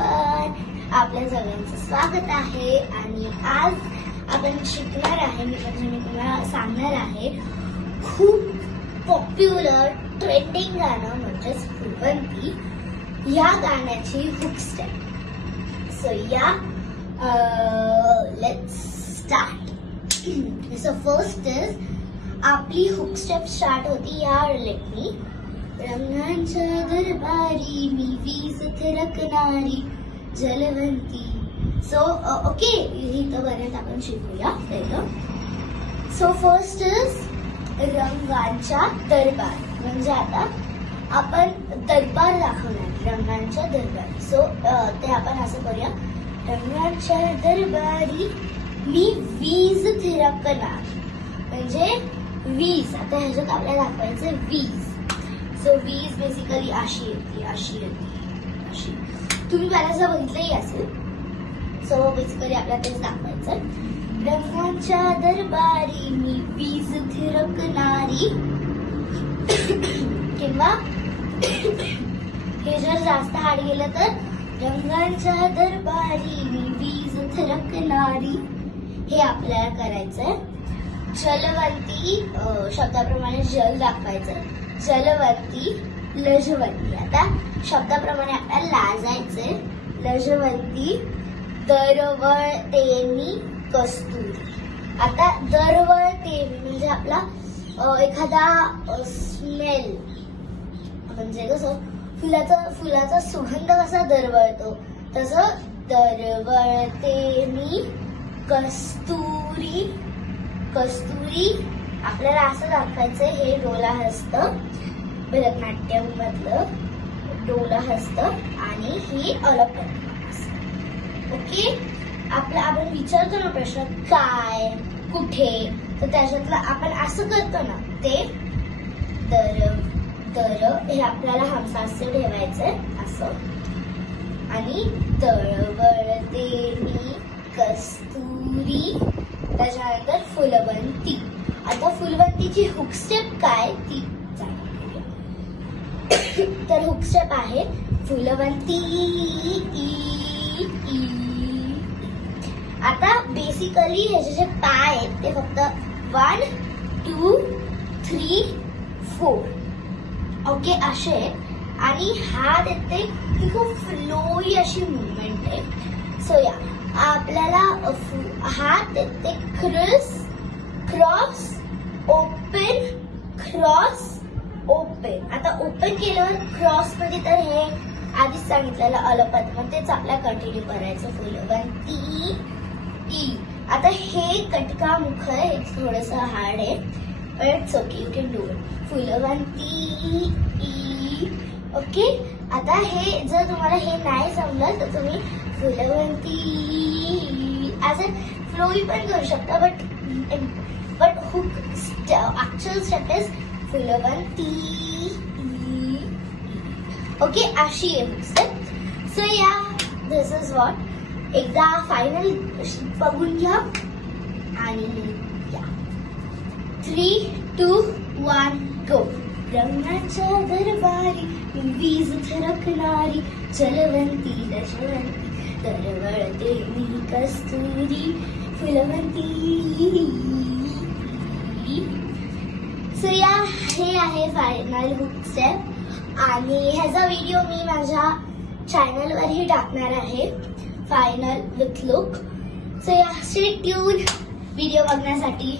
Everyone, आपल्या सगळ्यांचं स्वागत आहे. आणि आज आपण शिकणार आहे, मी तुम्हाला सांगणार आहे खूप पॉप्युलर ट्रेंडिंग गाणं म्हणजेच फुलवंती या गाण्याची हुक स्टेप. सो या let's start. So first is आपली हुक स्टेप स्टार्ट होती या लेटनी. रंगांच्या दरबारी मी वीज थिरकणारी जलवंती. सो ओके, इथपर्यंत आपण शिकूया पहिलं. सो फर्स्ट इज रंगांच्या दरबार, म्हणजे आता आपण दरबार दाखवणार, रंगांच्या दरबारी. सो ते आपण असं करूया, रंगांच्या दरबारी मी वीज थिरकणार, म्हणजे वीज. आता ह्याच्यात आपल्याला दाखवायचं वीज. सो वीज बेसिकली अशी येते, अशी येते, अशी. तुम्ही बऱ्याचदा बघितलंही असेल. सो बेसिकली आपल्याला तेच दाखवायचं. रंगांच्या दरबारी मी वीज थिरकणारी, किंवा हे जर जास्त हाड गेलं तर रंगांच्या दरबारी मी वीज थिरकणारी, हे आपल्याला करायचंय. जलवंती शब्दाप्रमाणे जल दाखवायचं, जलवंती, लजवंती. आता शब्दाप्रमाणे आपल्याला लाजायचंय. लजवंती, दरवळतेनी कस्तुरी. आता दरवळतेनी म्हणजे आपला एखादा स्मेल, म्हणजे कसं फुलाचा सुगंध कसा दरवळतो तसं दरवळतेनी कस्तुरी. कस्तुरी आपल्याला असं दाखवायचंय. हे डोलाहस्त, भरतनाट्यम मधलं डोलाहस्त, आणि ही अलपत. ओके, आपण विचारतो ना प्रश्न काय, कुठे, तर त्याच्यातलं आपण असं करतो ना ते दर हे आपल्याला हमसास्य ठेवायचंय असं. आणि दरवळतेनी कस्तुरी, त्याच्यानंतर फुलवंती. आता फुलवंतीची हुक स्टेप काय ती तर हुक स्टेप आहे फुलवंती. आता बेसिकली ह्याचे जे पाय आहेत ते फक्त 1 2 3 4 ओके असे आहेत. आणि हात येते ही खूप फ्लोई अशी मुवमेंट आहे. सो या आपल्याला हात येते क्रॉस ओपन, क्रॉस ओपन. आता ओपन केल्यावर क्रॉस मध्ये तर हे आधीच सांगितलेलं अलपत, मग तेच आपल्याला कंटिन्यू करायचं. फुलवंती ई. आता हे कटका मुख आहे, हे थोडंसं हार्ड आहे, पण it's okay, you can do it. Phulwanti E. Okay, आता हे जर तुम्हाला हे नाही जमलं तर तुम्ही फुलवंती असं फ्लोई पण करू शकता, but hook actual step is Phulwanti. Okay, अशी आहे हुक स्टेप. सो या दिस इज व्हॉट. एकदा फायनल बघून घ्या. आणि या 3 2 1 गो. रंगांच्या दरबारी वीज थिरकणारी जलवंती, लजवंती, दरवळतेनी कस्तुरी, फुलवंती. सो या हे आहे फायनल हुक स्टेप. आणि ह्याचा व्हिडिओ मी माझ्या चॅनलवरही टाकणार आहे, फायनल विथ लुक. सो या स्टे ट्यून व्हिडिओ बघण्यासाठी.